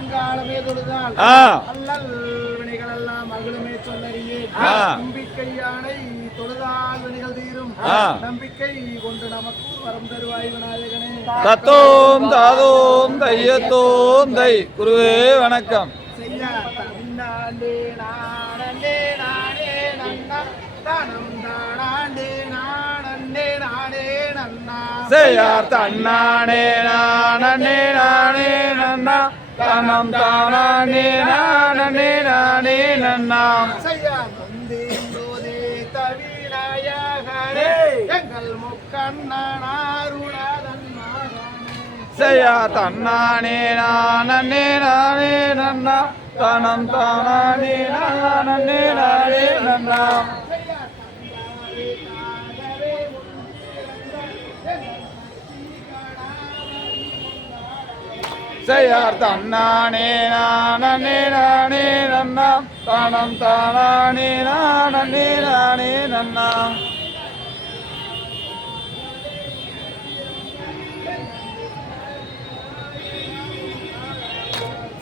நான்காலமே தொழுதால் அல்லல் வினைகள் எல்லாம் மகளுமே சொல்லறியே நம்பிக்கை யானை தொழுதால் வினைகள் தீரும் நம்பிக்கை கொண்டு நமக்கு வரம் தருவாய் விநாயகனே. தத்தோம் தாதோம் தையத்தோம் தை. குருவே வணக்கம். செய்யா தன்னாண்டே நானே நானே நன்னா தானம் தானாண்டே நானே நானே நன்னா செய்யார் தன்னானே நானே நானே நன்னா தானம் தானே நானே நானே நன்னா செய்யா வந்தேந்தோதே தவிநாயகரே எங்கள் முக்கண்ணனாருணாதன் செய்யா தன்னானே நானே நானே நன்னா தானம் தானே நானே நானே நன்னா செய்யார் தன்னானே நானே நானே நன்னா தானம் தானே நானே நானே நன்னா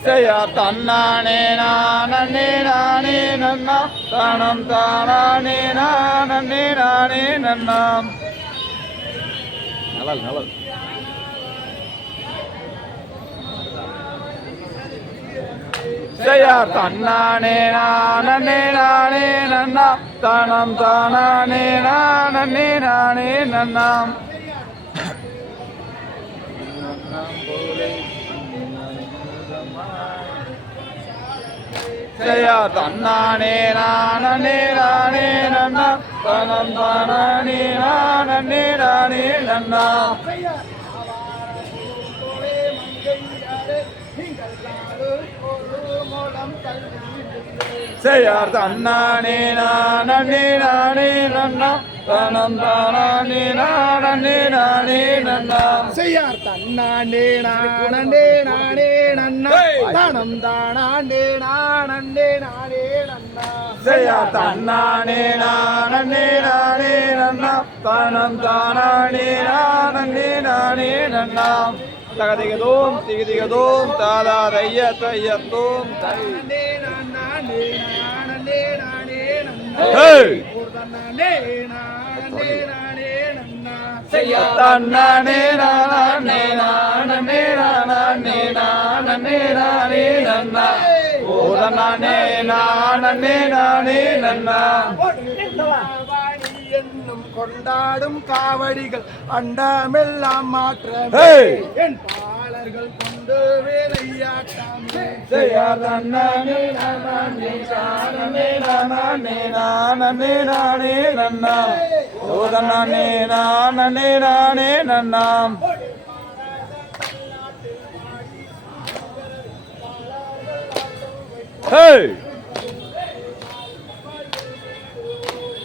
செய்யார் தன்னானே நானே நானே நன்னா தானம் தானே நானே நானே நன்னா. நலல் நலல். செய்யார் தன்னானே நானே நானே நன்னா தானம் தானே நானே நானே நன்னா செய்யார் தன்னானே நானே நானே நன்னா தானம் தானே நானே நானே நன்னா செய்யார் தன்னானே நானே நானே நன்னா தானம் தானே நானே நானே நன்னா செய்யார் தன்னாண்டே நானே நானே நன்னா தானம் தானாண்டே நானே நானே நன்னா செய்யார் தன்னானே நானே நானே நன்னா தானம் தானே நானே நானே நன்னா தகதிகதோம் திகதிகதோம் தாதா தைய தையத்தோம் தை. செய்யார் தன்னானே நானே நானே நானே நானே நானே நன்னா ஓதனானே நானே நானே நன்னா என்னும் கொண்டாடும் காவடிகள் அண்டமெல்லாம் மாற்ற என் பாலர்கள் கொண்டு வேலையாட்டாமே. செய்யார் தன்னானே நானே நானே நானே நானே நானே நன்னா ஓதனானே நானே நானே நன்னா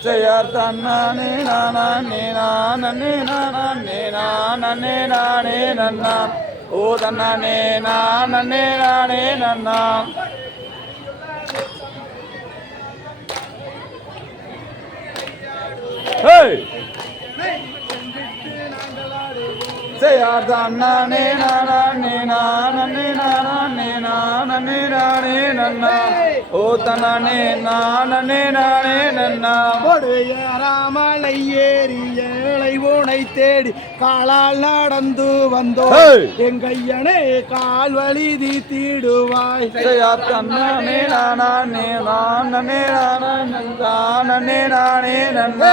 செய்யார் தன்னானே நானே நானே நானே நானே நானே நன்னா ஓதனானே நானே நானே நன்னா செய்யார் தன்னானே நானே நானே நானே நானே நானே நன்னா ஓதனானே நானே நானே நன்னா ராமலை ஏறி ஏழை ஊனை தேடி காலால் நடந்து வந்தோ எங்கையனே கால் வழி தீடுவாய். செய்யார் தன்னானே நானே நானே நானே நானே நன்னா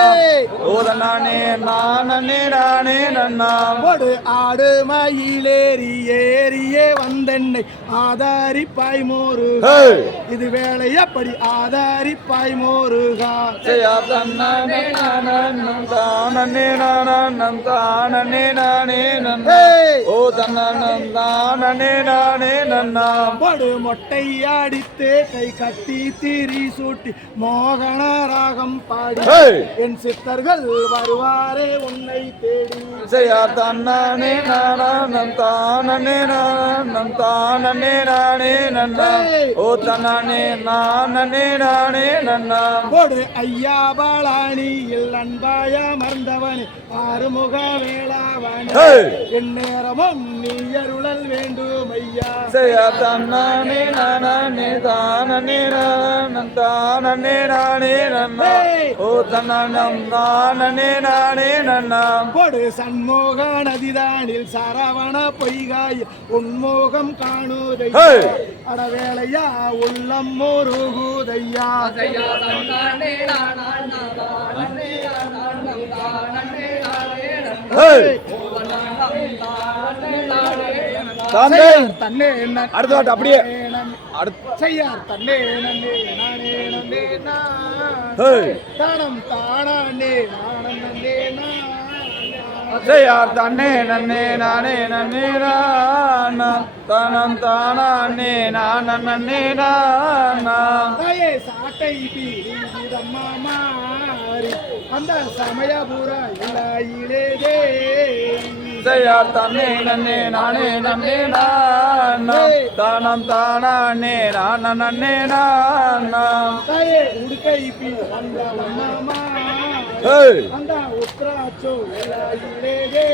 ஓதனானே நானே நானே நன்னா ஆடு மயிலேறி ஏறியே வந்தென்னை ஆதாரிப்பாய் மோருகா இது வேலை எப்படி ஆதாரிப்பாய் மோருகா. செய்யார் தன்னானே நானே தானே தானே நானே நன்னா ஓ தன்னானம் தானே நானே நன்னா மொட்டை அடித்து கை கட்டி திரி சூட்டி மோகன ராகம் பாடி என் சித்தர்கள் வருவாரே உன்னை தேடி. செய்யார் தன்னானே நானம் தானே நானம் தானே நானே நன்னா ஓ தன்னானே நானே நானே நன்னா ஐயா பாலானியில் அன்பாய மறந்தவனே ஆறுமுக வேளாவனே என் நேரமும் நீ அருளல் வேண்டும் ஐயா. ஐயா செய்யா தன்னானே நானே தானே நானம் தானே நானே நன்னா ஓ தன்னானம் நானே நானே நன்னாம் கொடு சண்முக நதிதானில் சரவண பொய்காய் உன்மோகம் காணுதையா அடவேளையா உள்ளம் முருகுதையா தந்தை தன்னே அடுத்த வாட்டு அப்படியே செய்யார் தன்னே நன்னே நானே நன்னே தானம் தானே நானம் நன்னே செய்யார் தன்னே நன்னே நானே நன்னே நானம் தானம் தானே நான் நன்னே நானம் தாயே சாட்டை பீரம்மா மாறி அந்த சமயபுர இலையிலே செய்யார் தன்னே நன்னே நானே நன்னே நானம் தானம் தானே நான் நன்னே நானம் தாயே உடுக்கை பீரம்மா மாறி அந்த உத்ராச்சோ இலையிலே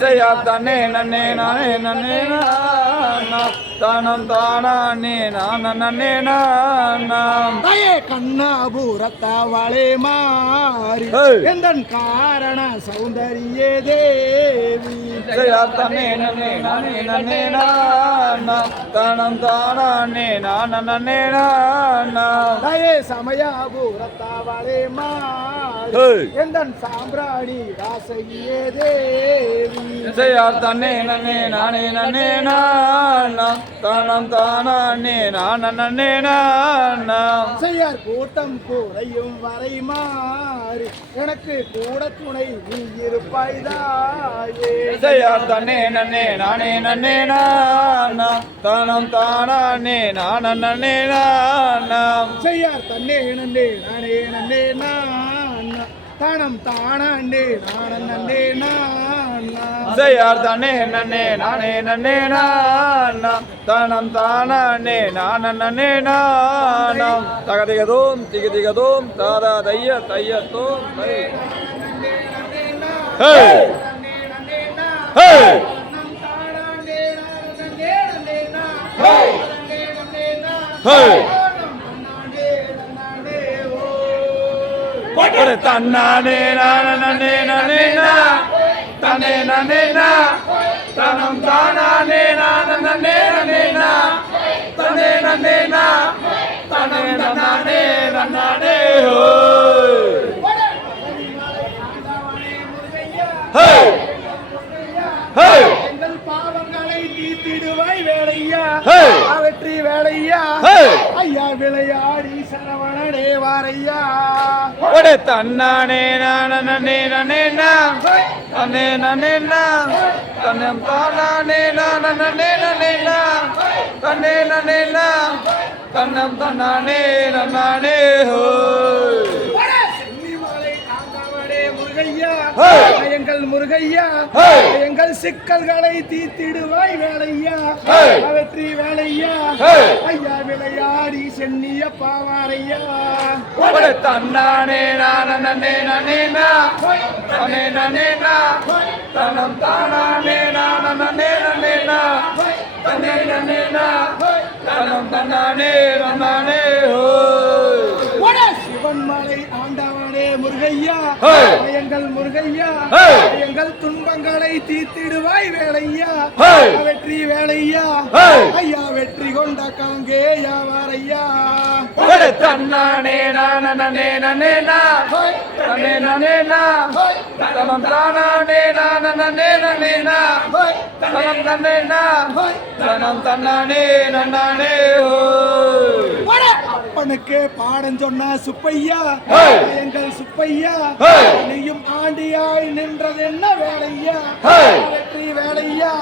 செய்யார் தன்னே நன்னே நானே நன்னே நானம் தானம் தானே நான் நன்னே நானம் தாயே கண்ணாபுரத்தவளே மாறி எந்தன் காரண சௌந்தரியே தேவி செய்யார் தன்னே நன்னே நானே நன்னே நானம் தானம் தானே நான் நன்னே நானம் தாயே சமயாபுரத்தவளே மாறி எந்தன் சாம்பிராணி ராசையே தேவி செய்யார் தன்னே நன்னே நானே நன்னே நானம் தானம் தானே நான் நன்னே நானம் செய்யார் கூட்டம் குறையும் வரை மாறி எனக்கு கூட துணை நீ இருப்பாய் தாயே செய்யார் தன்னே நன்னே நானே நன்னே நானம் தானம் தானே நான் நன்னே நானம் செய்யார் தன்னே நன்னே நானே நன்னே நான் தானம் தானே நானன் நன்னே நான் செய்யார் தன்னே நன்னே நானே நன்னே நானம் தானம் தானே நான் நன்னே நானம் தகதிகதோம் திகதிகதோம் தாரா தைய தையத்தோம் தை ஹே ஹே ஹே ஒரு தன்னானே நானே நானே தனே நனே தனம் தானே நானே நனே தனே நனே தனே நனே நனே ஹே ஹே எங்கள் பாவங்களை தீர்த்திடுவாய் வேலையா ஹே வெற்றி வேலையா ஹே ஐயா விளையாடி சரவணனே வாரையா ஒரு தன்னானே நானே நனே தனே நனே தனம் தானே நானே நனே தனே நனே தனம் தானே நனே ஹோ எங்கள் முருகையா எங்கள் சிக்கல்களை தீர்த்திடுவாய் வேலையா வெற்றி வேலையா ஐயா விளையாடி சென்னிய பாவாரையா தன்னானே நானே நனே தனே நனே தனம் தானே நானே நனே தனே நனே தனம் தானே நனே ஹோ சிவன்மலை ஆண்டவனே முருகையா எங்கள் முருகையா எங்கள் துன்பங்களை தீர்த்திடுவாய் வேலையா வெற்றி வேலையா ஐயா வெற்றி கொண்ட காங்கேயா வாரையா தன்னானே நானே நனே தனே நனே தனம் தானே நானே நனே தனம் தனே தனம் தன்னானே நன்னானே ஹோ அப்பனுக்கு பாடம் சொன்ன சுப்பையா எங்கள் சுப்பையா நீயும் ஆண்டியாய் நின்றது என்ன வேலையா வெற்றி வேலையா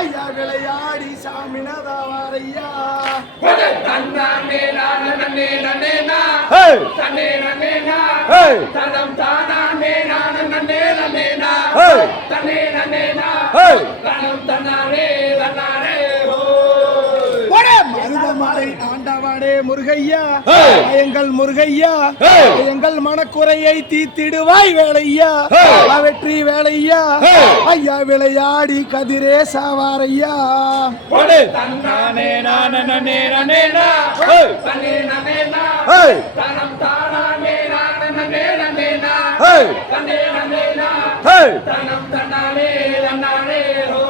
ஐயா விளையாடி சாமினதா வாரையா தன்னானே நானே நனே தனே நனே தனம் தானே நானே நனே தனே நனே தனம் தன்னானே நனே ஹோ மருதமா ஆண்டவனே முருகையா எங்கள் முருகையா எங்கள் மனக்குறையை தீத்திடுவாய் வேலையா வெற்றி வேலையா ஐயா விளையாடி கதிரே சாவாரையா தன்னானே நானே நானே நா தன்னே நானே நா தனம் தானானே நானே நானே நா தன்னே நானே நா தனம் தன்னானே நானே ஹோ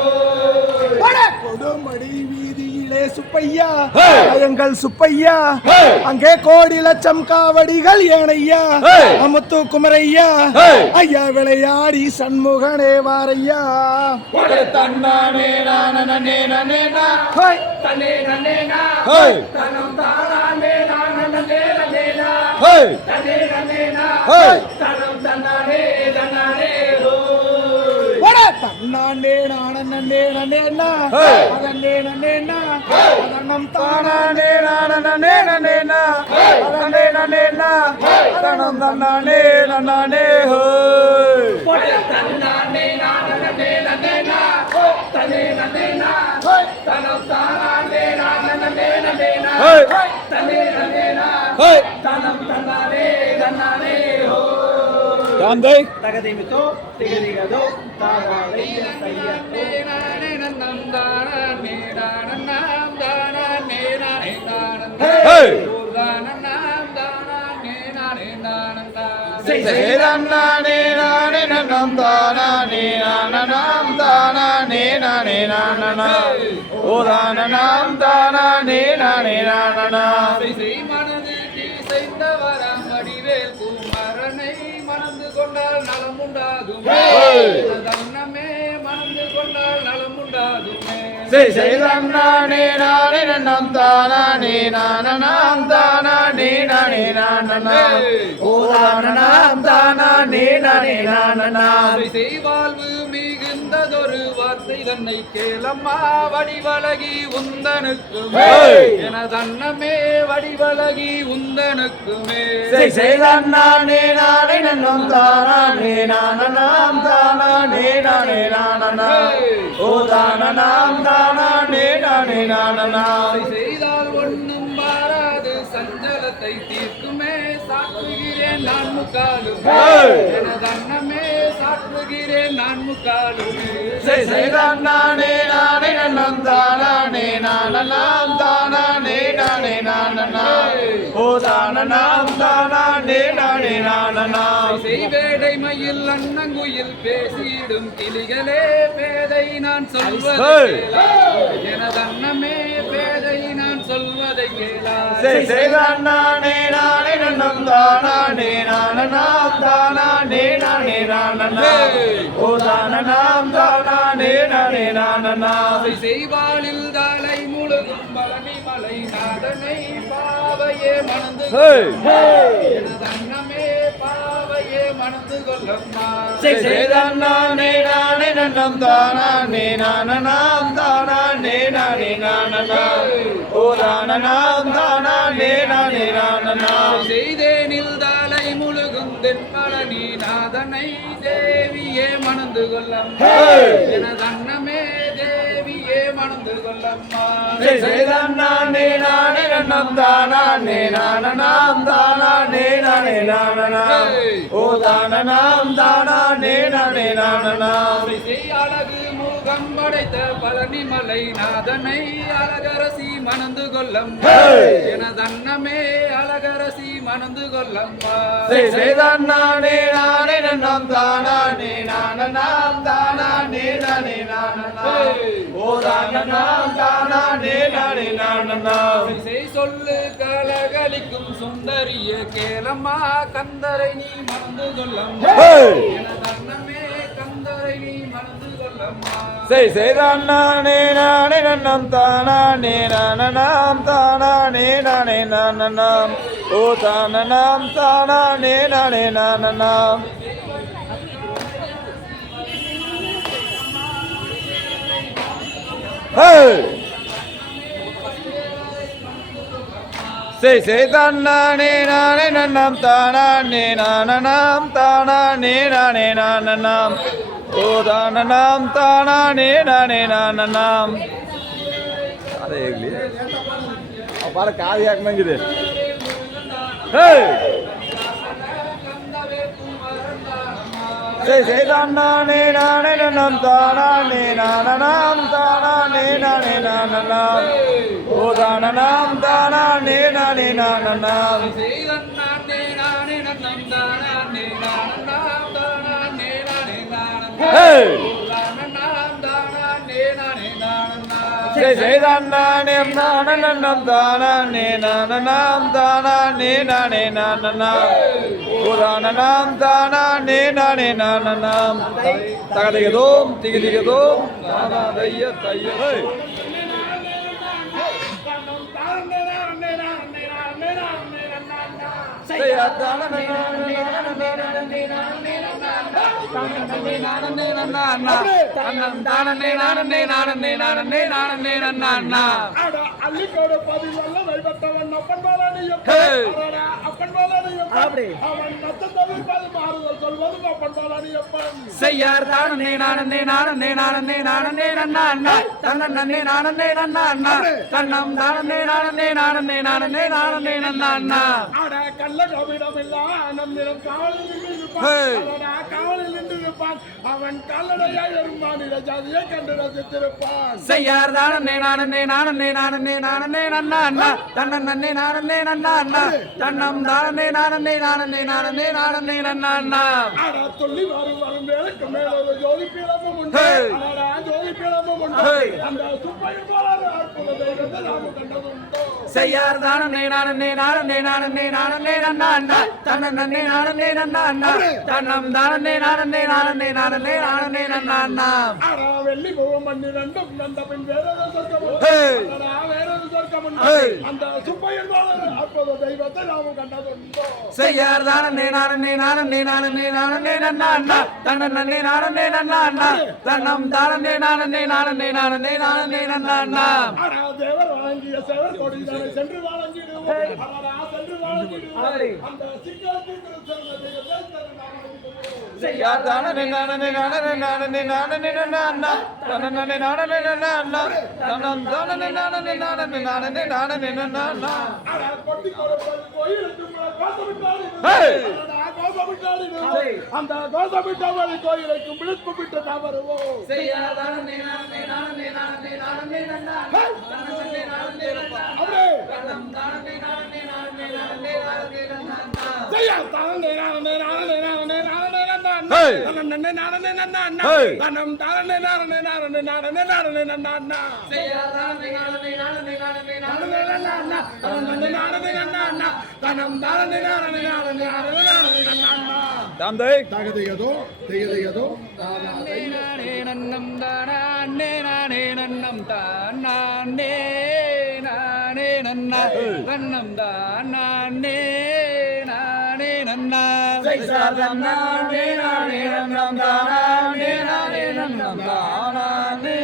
கொடுமடி வீதியிலே சுப்பையா எங்கள் சுப்பையா அங்கே கோடி லட்சம் காவடிகள் ஏனையா அமுத்து குமரையா ஐயா விளையாடி சண்முகனே வாரையா தன்னானே நானே நானே நா தன்னே நானே நா தனம் தானானே நானே நானே நா தன்னே நானே நா தனம் தன்னானே நானே ஹோ தன்னாண்டே நானே நன்னேனா அதன்னே நன்னேனா அதன்னம் தானானே நானே நன்னேனா அதன்னே நன்னேனா அதன்னம் தன்னானே நன்னானே ஹோ தன்னானே நானே நன்னேனா தன்னே நன்னேனா தனம் தானானே நானே நன்னேனா தன்னே நன்னேனா தனம் தன்னானே நன்னானே ஹோ காந்தை தகதிமிதோ திகதிகதோ தாராளை தையத்தோ நானே நன்னம் தானே நானன்னாம் தானே நானே நானன்னா ஓர்தானன்னாம் தானே நானே நானன்னா சேரன்னானே நானே நன்னம் தானே நானன்னாம் தானே நானே நானன்னா ஓதானன்னாம் தானே நானே நானன்னா செய் மனது செய்தவரம் வடிவேல் குமரனை மணந்து கொண்டால் நலம் உண்டாகுமே தன்னமே மணந்து கொண்டால் நலம் உண்டாகுமே செய்தன்னானே நானே நன்னம் தானே நானன்னாம் தானே நானே நானன்னா ஓதானன்னாம் தானே நானே நானன்னா செய்வாழ்வு மிகுந்ததொரு வார்த்தை தன்னை கேளம்மா வடிவழகி உந்தனுக்குமே எனதன்னமே வடிவழகி உந்தனுக்குமே செய்தன்னானே நானே நன்னம் தானே நானன்னாம் தானே நானே நானன்னா ஓதானன்னாம் தானே நானே நானன்னா செய்தால் ஒண்ணும் மாறாது சஞ்சலத்தை தீர்க்குமே சாற்றுகிறேன் நான் முக்காலுமே எனதன்னமே சாற்றுகிறேன் நான் முக்காலுமே செய்தன்னானே நானே நன்னம் தானே நானன்னாம் தானே நானே நானன்னா ஓதானன்னாம் தானே நானே நானன்னா செய்வேடை மயில் அன்னங்குயில் பேசிடும் கிளிகளே பேதை நான் சொல்வதை எனதன்னமே பேதை நான் சொல்வதை கேளா செய்தன்னானே நானே நன்னம் தானே நானன்னாம் தானே நானே நானன்னா ஓதானன்னாம் தானே நானே நானன்னா செய்வாளில் தாளை முழுதும் பழனி மலை நாதனை பாவையே மணந்து எனதன்னமே பாவையே மணந்து கொள்ளம்மா செய்தன்னானே நானே நன்னம் தானே நானன்னாம் தானே நானே நானன்னா ஓதானன்னாம் தானே நானே நானன்னா செய்தேனில் தாளை முழுகும் தென்பழனி நாதனை தேவியே மணந்து கொள்ளம்மா எனதன்னமே தேவியே மணந்து கொள்ளம்மா செய்தன்னானே நானே நன்னம் தானே நானன்னாம் தானே நானே நானன்னா ஓதானன்னாம் தானே நானே நானன்னா அழகு முகம் படைத்த பழனிமலை நாதனை அழகரசி மணந்து கொள்ளம்மா எனதன்னமே அழகரசி மணந்து கொள்ளம்மா செய்தன்னானே நானே நன்னம் தானே நானன்னாம் தானே நானே நானன்னா ஓதானன்னாம் தானே நானே நானன்னா செய் சொல்லு கலகலிக்கும் சுந்தரிய கேளம்மா கந்தரை நீ மணந்து கொள்ளம்மா எனதன்னமே கந்தரை நீ மணந்து கொள்ளம்மா செய்தன்னானே நானே நன்னம் தானே நானன்னாம் தானே நானே நானன்னாம் ஓதானன்னாம் தானே நானே நானன்னாம் செய்தன்னானே நானே நன்னம் தானே நானன்னாம் தானே நானே நானன்னாம் ஓதானன்னாம் தானே நானே நானன்னாம். பாரு காது கேட்கணுங்குது. செய்தானே நானே நம் தானே நானம் தானே நானே நானம் ஓ தானம் தானே நானே நானம் செய்தானே நானே நம் தானே நானம் தானே நானே நானம் செய்தானே நானம் தானே நானம் தானே நானே நானம் புராணம் தானே நானே நானம் தகதிகதோம் திகதிகதோம் தானதைய தைய அள்ளிக்கோடு பதிவல்ல வைபத்தவன் அப்பன் பாலானியும் அப்பன் பாலானியும் அவன் நத்தந்தவிப்பது மாறுதல் சொல்வது அப்பன் பாலானியப்பன் செய்யார் தானே நானே நானே நானே நானே நன்னா தன்னே நானே நன்னா தன்னம் தானே நானே நானே நானே நானே நன்னா ஆட கள்ள கவிடம் இல்ல நம்மிடம் காவலில் நின்றிருப்பான் காவலில் நின்றிருப்பான் அவன் கல்லடையா எருமானிட ஜாதியை கண்டு ரசித்திருப்பான் செய்யார் தானே நானே நானே நானே நானே நன்னா தன்னே நானே நன்னா தன்னம் தானே நானே நானே நானே நானே நன்னா ஆட சொல்லி வரும் வரும் வேலைக்கு மேல ஒரு ஜோதி பீடமும் உண்டு ஜோதி பீடமும் உண்டு அந்த சுப்பையும் போல அற்புத தெய்வத்தை நாம கண்டதுண்டோ செய்யார் தானே நானே நானே நானே நானே நன்னா தன்னே நானே நன்னா தன்னம் தானே நானே நானே நானே நானே நன்னா ஆட வெள்ளி பூவம் பண்ணி ரெண்டும் அந்த பின் வேற சொர்க்கம் வேற சொர்க்கம் அந்த சுப்பையும் போல அற்புத தெய்வத்தை நாம கண்டதுண்டோ செய்யார் தானே நானே நானே நானே நானே நன்னா தன்னே நானே நன்னா தன்னம் தானே நானே நானே நானே நானே நன்னா ஆட தேவர் வழங்கிய சேவர் கொடிதானே சென்று வழங்கிடுவோம் சென்று வழங்கிடுவோம் அந்த சிக்கலத்துக்கு செய்யார் தானே நானே நானே நானே நானே நன்னா தன்னே நானே நன்னா தன்னம் தானே நானே நானே நானே நானே நன்னா ஆட கொட்டி கொடுப்பது கோயிலுக்கு கோசமிட்டாடி அந்த கோசமிட்டவரை கோயிலுக்கு விழுப்பு விட்டு நாம் வருவோம் செய்யார் தானே நானே நானே நானே நானே நன்னா தன்னே நானே அப்படியே தன்னம் தானே நானே நானே நானே நானே நன்னா செய்யார் தானே நானே நானே நானே நானே நன்னே நானே நன்னா தன்னம் தானே நானே நானே நானே நானே நன்னா செய்யார் தானே நானே நானே நானே நானே நன்னா தன்னே நானே நன்னா தன்னம் தானே நானே நானே நானே நன்னா தாந்தை தகதையதோ தெய்யதையதோ நானே நன்னம் தானே நானே நன்னம் தானே நானே நன்னா நன்னம் தானே நானே நன்னா செய்யார் தானே நானே நன்னம் தானே நானே நன்னம் தானே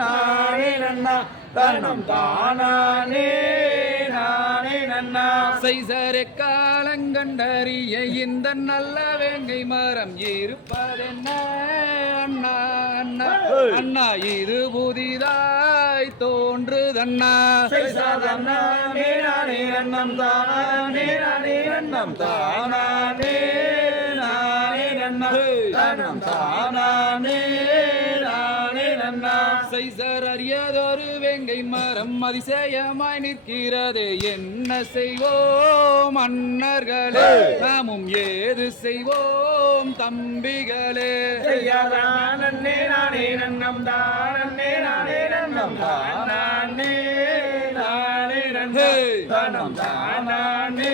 நானே நன்னா தன்னம் தானே நானே நன்னா செய்சர காலங்கண்டறிய இந்த நல்ல வேங்கை மரம் இருப்பதென்ன அண்ணா அண்ணா அண்ணா இது புதிதாய் தோன்றுதண்ணா செய்சாதண்ணே நானே நன்னம் தானே நானே நன்னம் தானே நானே நன்னா தன்னம் தானே நானே நன்னா செய்சர் அறியதொரு வேங்கை மரம் அதிசயமாய் நிற்கிறதே என்ன செய்வோம் மன்னர்களே நாமும் ஏது செய்வோம் தம்பிகளே செய்யாதானே நானே நன்னம் தானே நானே நன்னம் தானே நானே நன்னே தன்னம் தானே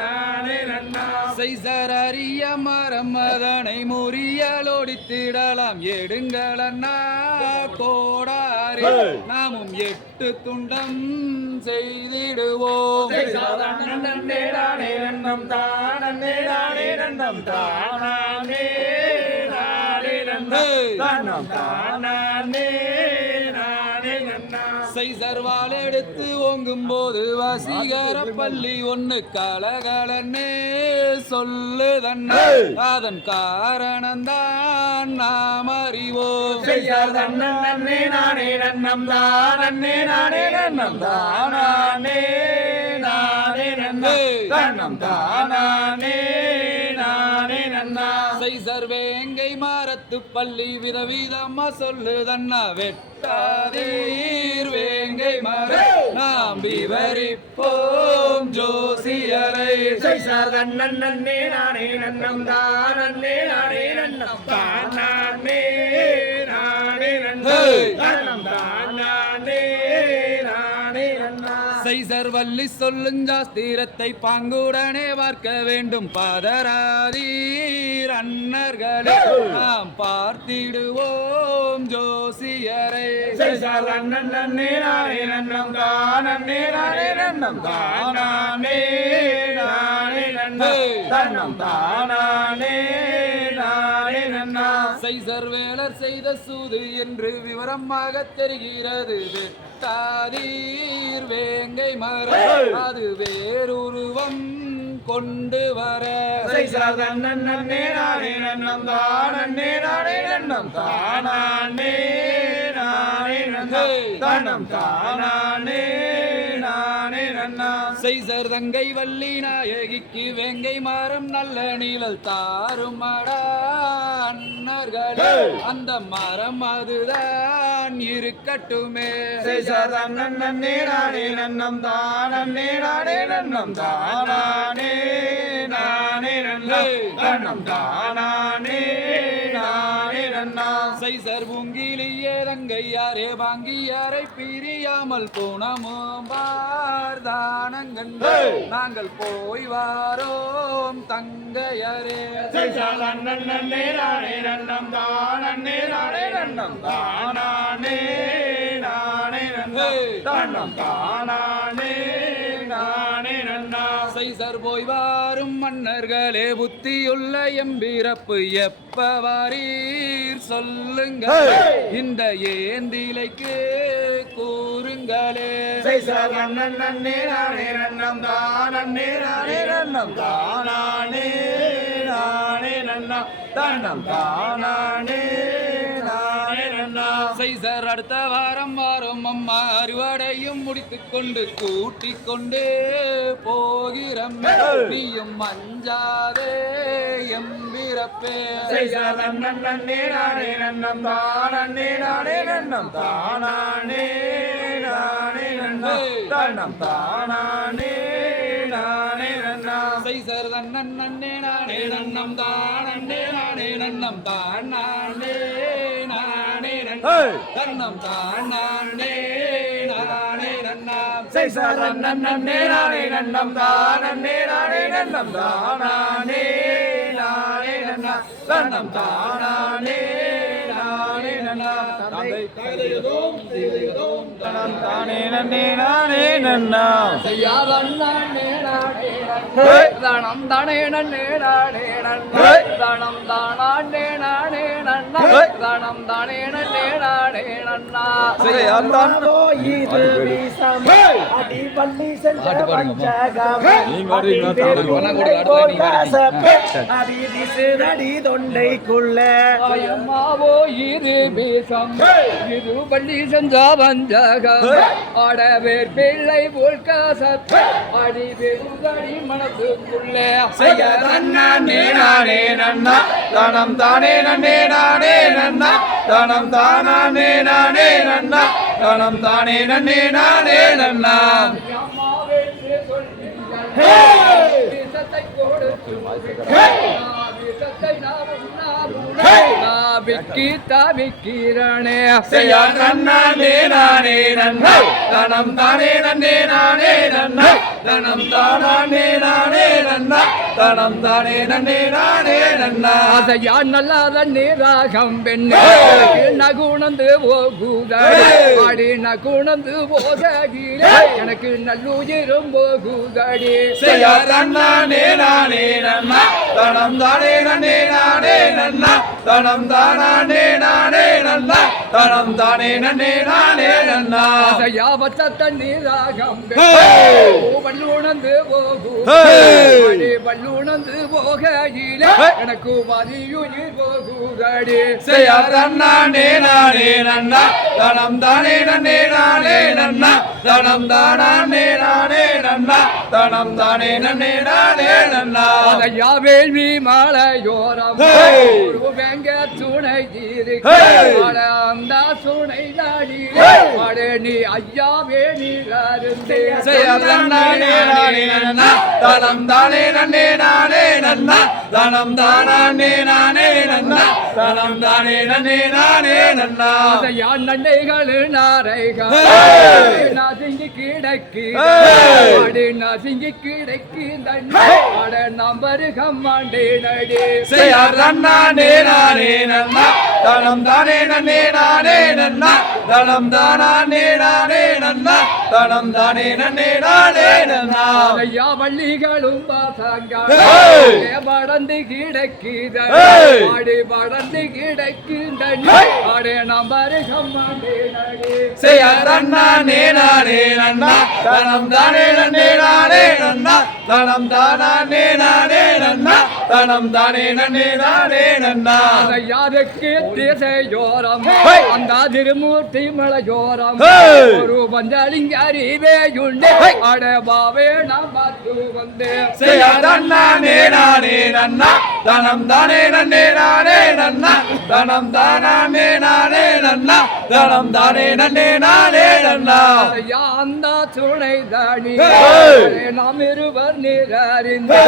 நானே நன்னா செய்சர் அறிய மரம் அதனை முறியலோடித்திடலாம் எடுங்களண்ணா கோடாரே நாமும் 8 துண்டம் செய்திடுவோம் நன்னே நானே நன்னம் தானே நானே நன்னம் தானே நானே நன்னே தன்னம் தானே நானே நன்னா சைசர்வால் எடுத்து ஓங்கும் போது வசீகர பள்ளி ஒண்ணு கலகலன்னு சொல்லுதன்னா அதன் காரணம்தான் நாம் அறிவோம். நன்னே நானே நன்னம் தானே நானே நன்னம் தானே நானே நன்னம் தானே நானே நன்னா. சைசர் வேங்கை மரத்து பள்ளி விதவிதமா சொல்லுதன்னா வெட்டாதீர் வேங்கை மரம் நாம் விவரிப்போம் ஜோசியரை. சைசார் நன்னே நானே நன்னம் தானே நானே நன்னம் தானே நானே நன்னம் தானே நானே நன்னா. சைசர் வள்ளி சொல்லும் சாஸ்திரத்தை பாங்குடனே பார்க்க வேண்டும் பாதராதீர் அன்னர்களே நாம் பார்த்திடுவோம் ஜோசியரை. சைசார் நன்னே நானே நன்னம் தானே நானே நன்னம் தானே நானே நன்னம் தானே நானே நன்னா. சைசர் வேலர் செய்த சூது என்று விவரமாக தெரிகிறது வெட்டாதீர் வேங்கை மரம் அது வேறுருவம் கொண்டு வர. சைசார் நன்னே நானே நன்னம் தானே நானே நன்னம் தானே நானே நன்னம் தானே நானே நன்னா. சைசர் தங்கை வள்ளி நாயகிக்கு வேங்கை மரம் நல்ல நீழல் தாருமடா அன்னர்களே அந்த மரம் அதுதான் இருக்கட்டுமே. சைசார் நன்னே நானே நன்னம் தானே நானே நன்னம் தானே நானே நன்னம் தானே நானே நன்னா. சைசர் பூங்கிலியே தங்கையாரே வாங்கியாரை பிரியாமல் போனமும் பார்தானங்கன் நாங்கள் போய் வாரோம் தங்கையரே. சைசார் நன்னே நானே நன்னம் தானே நானே நன்னம் தானே நானே நன்னம் தானே நானே நன்னா. சைசர் போய் வாரும் மன்னர்களே புத்தியுள்ள எம்பிறப்பு எப்ப வாரீர் சொல்லுங்க இந்த ஏந்திலைக்கு கூறுங்களே. சைசார் நன்னே நானே நன்னம் தானே நானே நன்னம் தானே நானே நன்னம் தானே நானே நன்னா. சைசர் அடுத்த வாரம் வாரம் அம்மா அறுவடையும் முடித்துக் கொண்டு கூட்டிக் கொண்டே போகிறோம் நீயும் மஞ்சாதே எம்பிறப்பே. சைசார் நன்னே நானே நன்னம் தானே நானே நன்னம் தானே நானே நன்னம் தானே நானே நன்னா. சைசர் தன்னன் நன்னே நானே நன்னம் தானே நானே நன்னம் தானே நானே நன்னம் தானே நானே நன்னம். சைசார் நன்னே நானே நன்னம் தானே நானே நன்னம் தானே நானே நன்னம் தானே நானே நன்னா. தந்தையதோம் தேவதையதோம் தனம் தானே நன்னே நானே நன்னா. செய்யாதன் நானே நானே தனம் தானே நன்னே நானே நன்னா தனம் தானே நானே நன்னா தனம் தானே நன்னே நானே நன்னா. செய்யாதோ இது வீசம் அடி பள்ளி சென்ற பஞ்சகம் அடி திசுதடி தொண்டைக்குள்ள அம்மாவோ இது வீசம் இது பள்ளி செஞ்சா வஞ்சகம் ஆடவேர் பிள்ளை போல் காசத் அடி வெறுதடி மனதுக்குள்ளே. நன்னே நானே நன்னா தனம் தானே நன்னே நானே நன்னா தனம் தானே நானே நன்னா தனம் தானே நன்னே நானே நன்னா. அம்மாவென்று சொல்லுங்கள் வீசத்தை கொடுத்து வீசத்தை விக்கி தவிக்கிறனே. செய்யார் நன்னே நானே நன்னா தனம் தானே நன்னே நானே நன்னா தனம் தானே நானே நன்னா தனம் தானே நன்னே நானே நன்னா. ஆசையா நல்லாத நீராகம் பெண்ணே நகுணந்து போகுதடி ஆடி நகுணந்து போதகிலே எனக்கு நல்லுயிரும் போகுதடி. செய்யார் நன்னே நானே நன்னா தனம் தானே நன்னே நானே நன்னா தனம் தானே நானே நன்னா தனம் தானே நன்னே நானே நன்னா யாவத்த தண்ணீர் ராகம் வல்லுணர்ந்து போகும் வல்லுணர்ந்து போகையிலே எனக்கு மதியுயிர் போகுதடி நானே நானே நன்னா தனம் தானே நன்னே நானே நன்னா தனம் தானே நானே நன்னா தனம் தானே நன்னே நானே நன்னா வேள்வி மாலையோரம் வெங்க துணை அந்த துணை நாடி நீ ஐயா வேணி நானே நானே நன்னா தனம் தானே நன்னே நானே நன்னா தனம் தானே நானே நன்னா தனம் தானே நன்னே நானே நன்னா யான் நன்னைகள் நாரைகள் நசுங்கி கிடக்கு நசுங்கி கிடக்கு அட நம்பருகம் மாண்டே நடி நானே நானே நன்னா தனம் தானே நன்னே நானே நன்னா தனம் தானே நானே நன்னா தனம் தானே நன்னே நானே நன்னா ஐயா வள்ளிகளும் பாசங்கள் படந்து கிடக்குத ஆடு படந்து கிடக்குந்த ஆடு நம்பருகம் மாண்டே நடி நானே நானே நன்னா தனம் தானே நன்னே நானே நன்னா தனம் தானே நானே நன்னா தனம் தானே நன்னே நானே நன்னா யாருக்கு திசையோரம் அந்த திருமூர்த்தி மலையோரம் ஒரு பஞ்சாலிங்க அறிவேயுண்டு அட பாவே நாம் பார்த்து வந்தே நானே நானே நன்னா தனம் தானே நன்னே நானே நன்னா தனம் தானே நானே நன்னா தனம் தானே நன்னே நானே நன்னா அந்த துணை தானி நாம் இருவர் நீரிந்து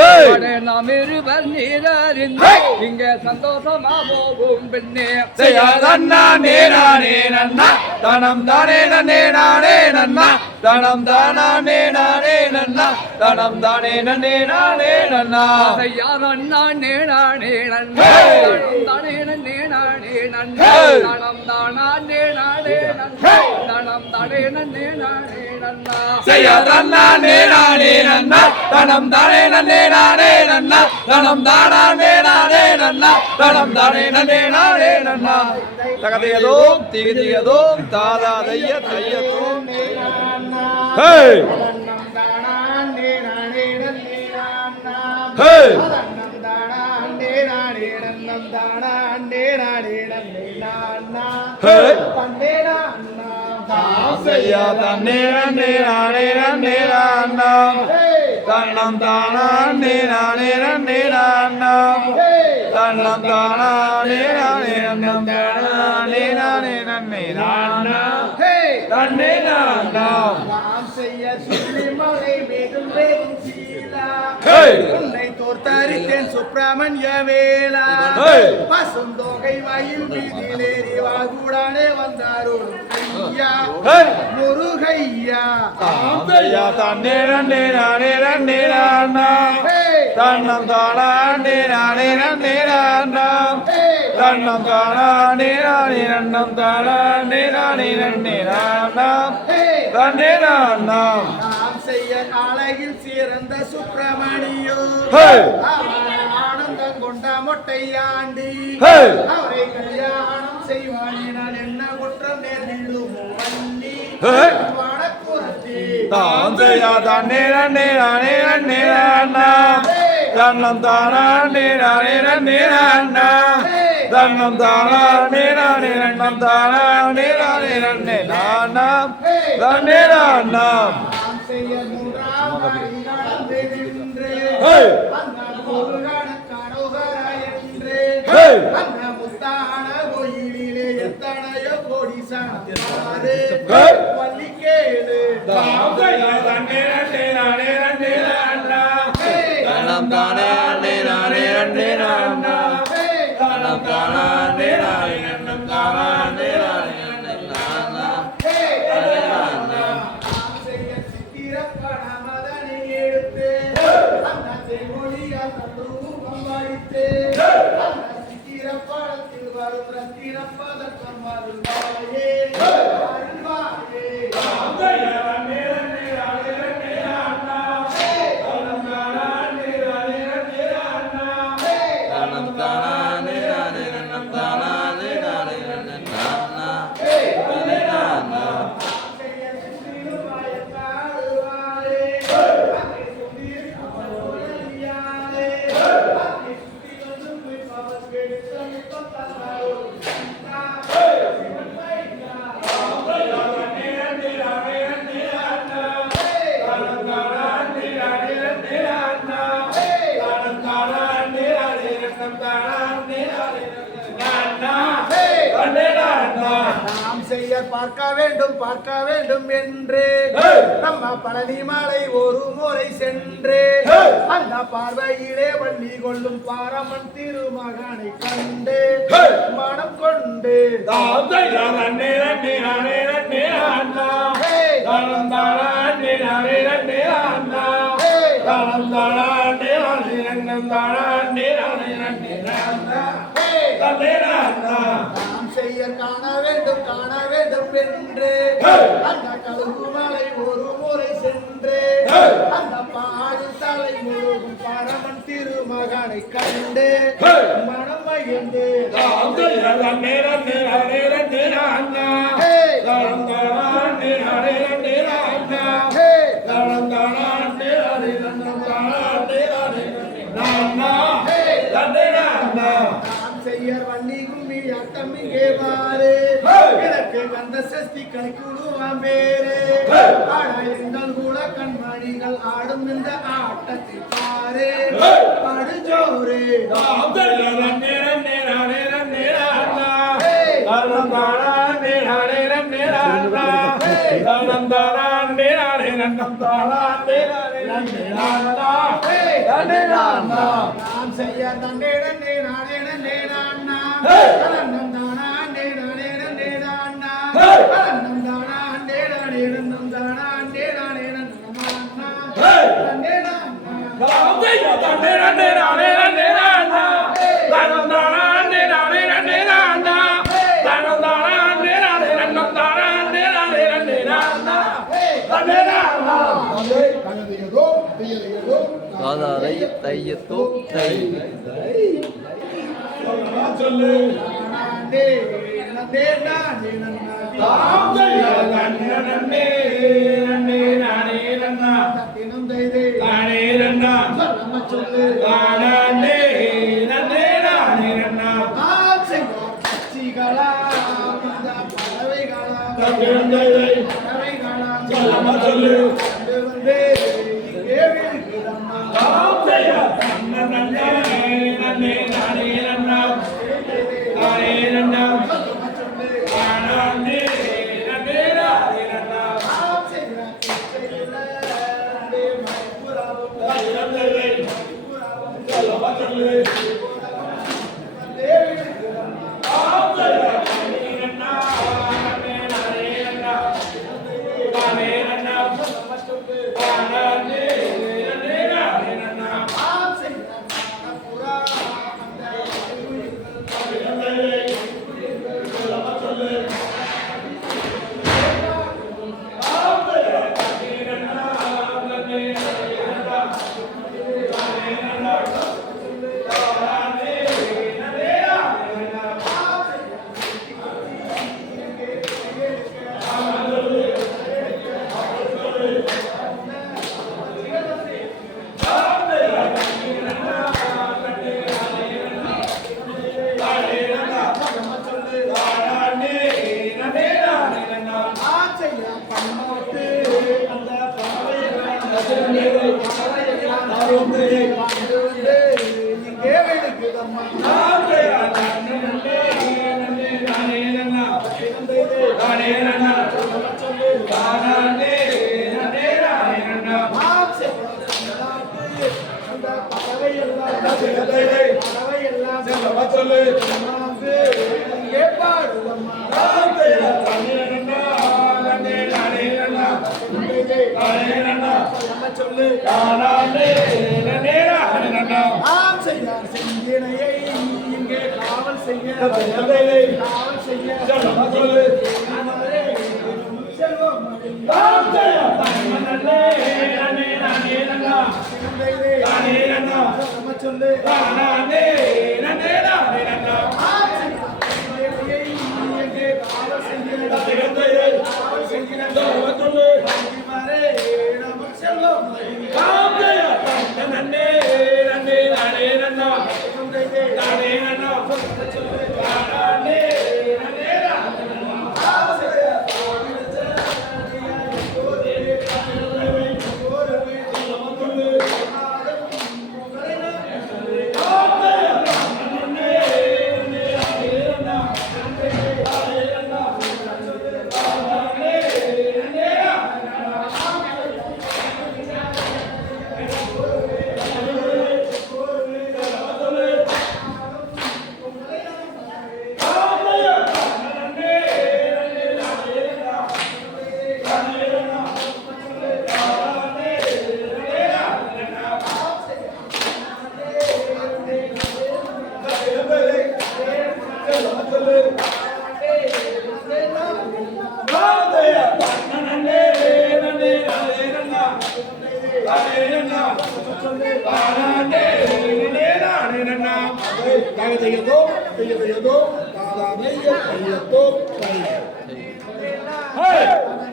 நாம் இருவர் நீரிந்து இங்க சந்தோஷமா போகும் பெண்ணே நானே நானே நன்னா தனம் தானே நன்னே நானே நன்னா தனம் தானே நானே நன்னா தனம் தானே நன்னே நானே நன்னா நானே நானே நன்னா தானே நன்னே நானே நன்னா தனம் தானே நானே நன்னா தனம் தானே நன்னே நானே நன்னா நானே நானே நன்னா தனம் தானே நன்னே நானே நன்னா தனம் தானே நானே நன்னா தனம் தானே நன்னே நானே நன்னா தகதையதோம் திகதியதோம் தாதா தைய தையதோம் ஹே ஹே தன்னே நன்னே நானே நன்னே நான்னாம் தன்னம் தானே நானே நன்னே நான்னாம் தன்னம் தானே நானே நன்னம் தானே நானே நன்னே நான்னாம் தன்னே நான்னாம் நாம் செய்ய சொல்லி மலை வேதும் வேதும் சீலா உன்னை தோற்கடித்தேன் சுப்பிரமணிய வேளா பசுந்தொகை வாயில் வீதியிலேறி வாகுடானே வந்தாரோடு ஐயா முருகையா தன்னே நன்னே நானே நன்னே நான்னாம் தன்னம் தானே நானே நன்னே நான்னாம் தன்னம் தானே நானே நன்னம் தானே நானே நன்னே நான்னாம் தன்னே நான்னாம் நாம் செய்ய அழகில் சிறந்த சுப்பிரமணியோ ஆனந்தம் கொண்ட மொட்டையாண்டி அவரை கல்யாணம் செய்வானினால் என்ன குற்றம் நேர்ந்திடுமோ வள்ளி வடக்குரத்தி தன்னே நன்னே நானே நன்னே நான்னாம் தன்னம் தானே நானே நன்னே நான்னாம் தன்னம் தானே நானே நன்னம் தானே நானே நன்னே நான்னாம் தன்னே நான்னாம் நாம் செய்ய மூன்றாம் வழி நடந்து நின்று அந்த முருகனுக்கரோகரா என்று அந்த முத்தான கோயிலிலே எத்தனையோ கோடி சாணாறு வள்ளி கேடு தன்னே நன்னே நானே நன்னே நான்னாம் தன்னம் தானே நானே நன்னே நான்னாம் தன்னம் தானே நானே நன்னம் தானே நானே நன்னே நான்னாம் தன்னே நான்னாம் நாம் செய்ய சித்திரப்படமதனை எடுத்து அந்த செங்கொடியால் தத்துவம் வைத்து அந்த சித்திரப்படத்தில் வரும் ரத்தினப்பதக்கம் வருவாயே வருவாயே தன்னம் பார்க்க வேண்டும் என்று நம்ம பழனி மலை ஒரு முறை சென்று அந்த பார்வையிலே வள்ளி கொள்ளும் பாரமன் திருமகனை கண்டு மனம் கொண்டு நாம் செய்ய காண வேண்டும் என்று அந்த கழுகு மலை ஒரு முறை சென்று அந்த பாடு தலை முழுகும் பரமன் திருமகனை கண்டு மனம் மகிழ்ந்து வள்ளி கும்மி அட்டம் இங்கே பாரு எனக்கு கந்த சஷ்டி கை குழுவாம் பேரு எங்கள் கூட கண்மணிகள் ஆடும் இந்த ஆட்டத்தை பாரு படுஜோரு நாம் செய்ய தண்டே நன்னே நானே நன்னே நானா நன்னம் தானா நே நானே நன்னே நானா நன்னம் தானா நே நானே நன்னம் தானா நே நானே நன்னம் நானா நன்னே நானா நாம் செய்ய தண்டே நன்னே நானே நன்னே நானா நன்னம் தானா நே நானே நன்னே நானா நன்னம் தானா நே நானே நன்னம் தானா நே நானே நன்னே நானா நன்னே நானா அதே கனதியதோ தியதியதோ காதாரை தையத்தோ தை சொல்லு நன்னே நன்னே நானே நன்னா நன்னே நன்னே நானே நன்னா தினம் தைதே நானே நன்னா நம்ம சொல்லு நன்னே நன்னே நானே நன்னா ஆசிகளா இந்த பறவைகளா தினம் தைதே பறவைகளா நம்ம சொல்லு வந்து இங்கே விழுகுதம்மா நன்னே நன்னே நானே நன்னா நானே நன்னா நானே நன்னே நானே நன்னா இங்கே காவல் செய்ய செல்வம் சொல்லு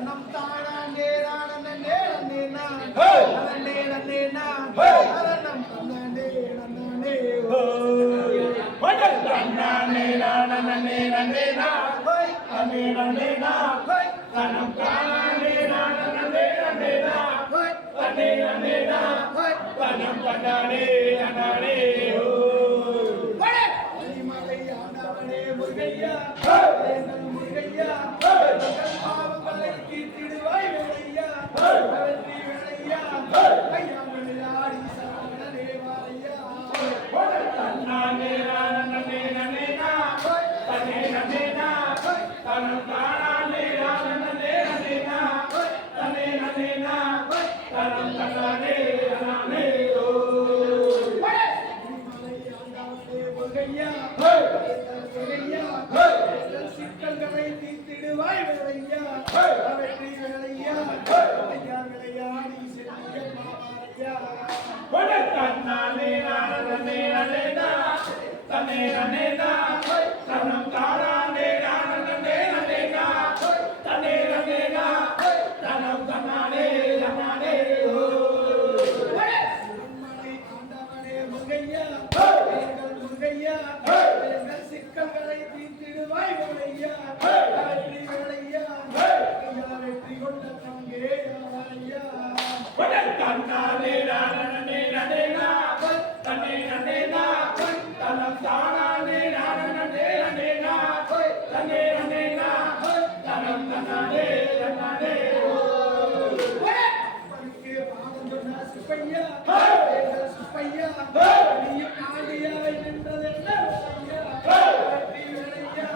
நம் தானே நானே நன்னே நான் நன்னே நன்னே நான் நம் தன்னே நன்னே ஓ தன்னானே நானே நன்னே நான் நன்னே நன்னே நான் தனம் தானே நானே நன்னே நான் நன்னே நன்னே நான் தனம் தன்னானே நன்னே ஓ மலை ஆண்டவனே முருகையா முருகையா பாவங்களை தீர்த்திடுவாய் வேலையா வெற்றி வேலையா ஐயா விளையாடி சரணே வாரையா தன்னானே நானே நன்னே நான் தன்னே நன்னே நான் தனம் தானே நானே நன்னே நான் தன்னே நன்னே நான் தனம் தன்னானே நன்னே ஓ சிக்கல்களை தீர்த்திடுவாய் வேலையா வெற்றி வேலையா ஐயா விளையாடி செல்லிய மாவாரையா தன்னானே நானே நன்னே நான் தன்னே நன்னே நான் தனம் தானே நானே நன்னே நான் தன்னே நன்னே நான் தனம் தன்னானே நன்னே ஓ மலை ஆண்டவனே முருகையா முருகையா சிக்கல்களை தீர்த்திடுவாய் வேலையா வெற்றி வேலையா ஐயா வெற்றி கொண்ட தங்கே ஐயா தன்னானே நானே நன்னே நான் தன்னே நன்னே நான் தனம் தானே நானே நன்னே நான் தன்னே நன்னே நான் தனம் தன்னானே நன்னே ஓ அவனுக்கு பாவம் சொன்ன சுப்பையா சுப்பையா நீயும் ஆடியாய் நின்றது என்ன ஐயா வெற்றி வேலையா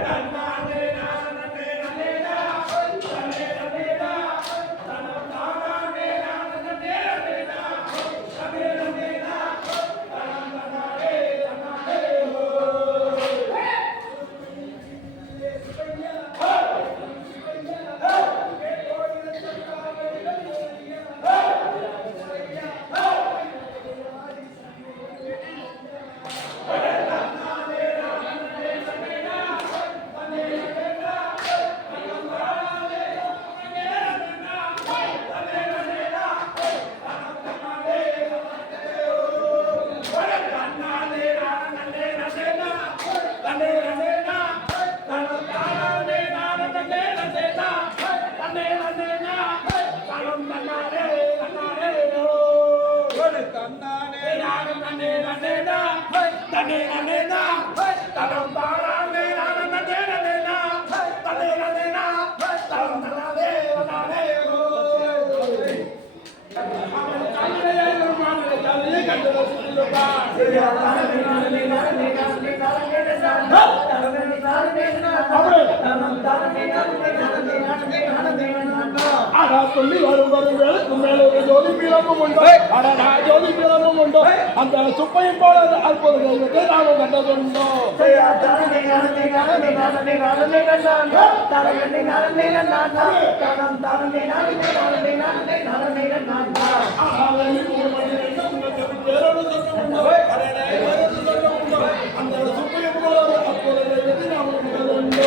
தன்னானே நானே நன்னே நான் தன்னே நன்னே நான் தனம் தானே நானே நன்னே நான் தன்னே நன்னே நான் தனம் தன்னானே நன்னே ஓ சொல்லி வரும் வரும் மேல ஒரு ஜோதி பீடமும் உண்டோ அடடா ஜோதி பீடமும் உண்டோ அந்த சுப்பையும் போல அற்புத தெய்வத்தை நாமும் கண்டதுண்டோ அந்த சுப்பையும் போல அற்புத தெய்வத்தை நாமும் கண்டதுண்டோ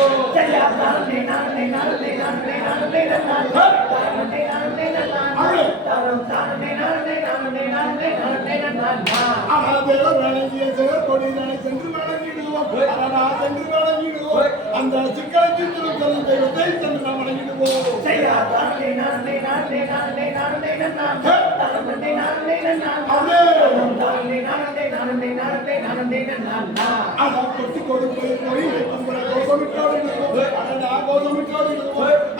அந்த சிக்கலை தீர்த்திருக்கும் தெய்வத்தை சென்று நாம் வணங்கிடுவோம். கொட்டி கொடுப்பை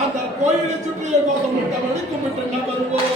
அந்த கோயிலை சுற்றிய கோஷமிட்டபடி கும்பிட்டு நாம் வருவோம்.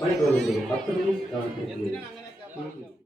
மணிக்கு ஒரு 10 நிமிஷம்